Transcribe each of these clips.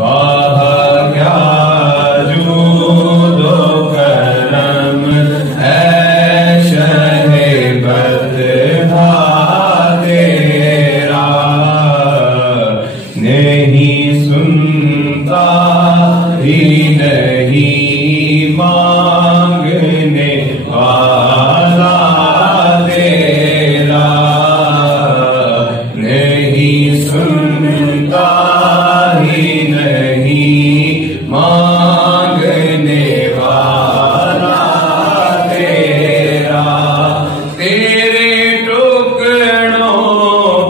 वाह क्या जूद व करम है शहे बदहा तेरा, नहीं सुनता ही नहीं मांगने वाला तेरा, नहीं सुनता ही नहीं मांगने वाला तेरा। तेरे टुकड़ों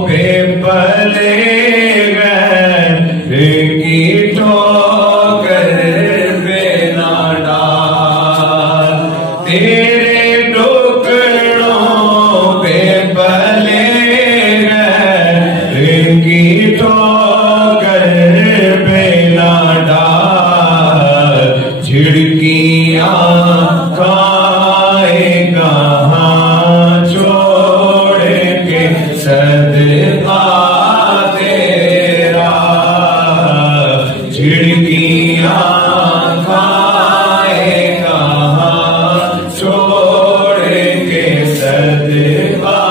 पे पले गए की ठोकर पे ना डाल, तेरे टुकड़ों पे पले गए की ठोकर पे ना डाल। झिड़कियां खाए कहाँ छोड़ के सदका तेरा, झिड़कियां खाए कहाँ छोड़ के सदका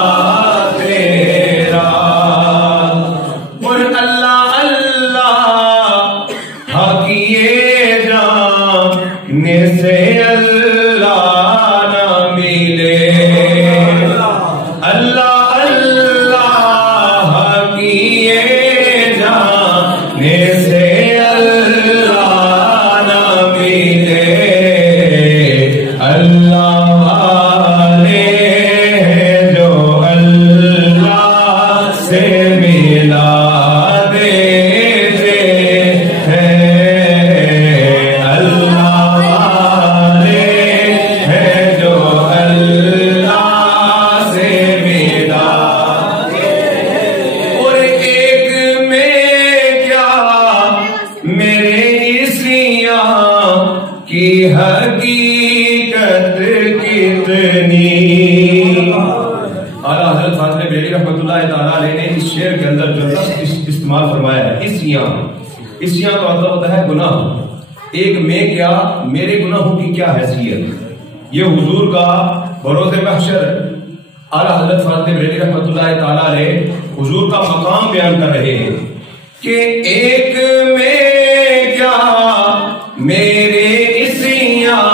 तेरा। और अल्लाह अल्लाह हकिए जाने से अल्लाह न मिले, अल्लाह अल्लाह हकिए जाने से अल्लाह न मिले। अल्लाह वाले हैं जो अल्लाह से मिला देते हैं, अल्लाह वाले हैं जो अल्लाह से मिला। और एक में क्या मेरे इसियां की हकीकत कितनी। आला हज़रत फाज़िल बरेलवी रहमतुल्लाह ताला अलैह ने इस शेर के अंदर जो लफ्ज़ इस्तेमाल फरमाया है इसियां, इसियां का मतलब होता है गुनाह। एक में क्या मेरे गुनाहों की क्या हैसियत, ये हुजूर का बरोज़े महशर आला हज़रत फाज़िल बरेलवी रहमतुल्लाह ताला अलैह हुजूर का मकाम बयान कर रहे हैं कि एक में क्या मेरे इसियां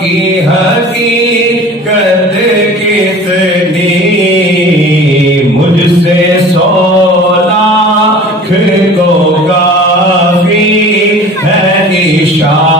की हकीकत कितनी। मुझसे 100 लाख को काफी है इशारा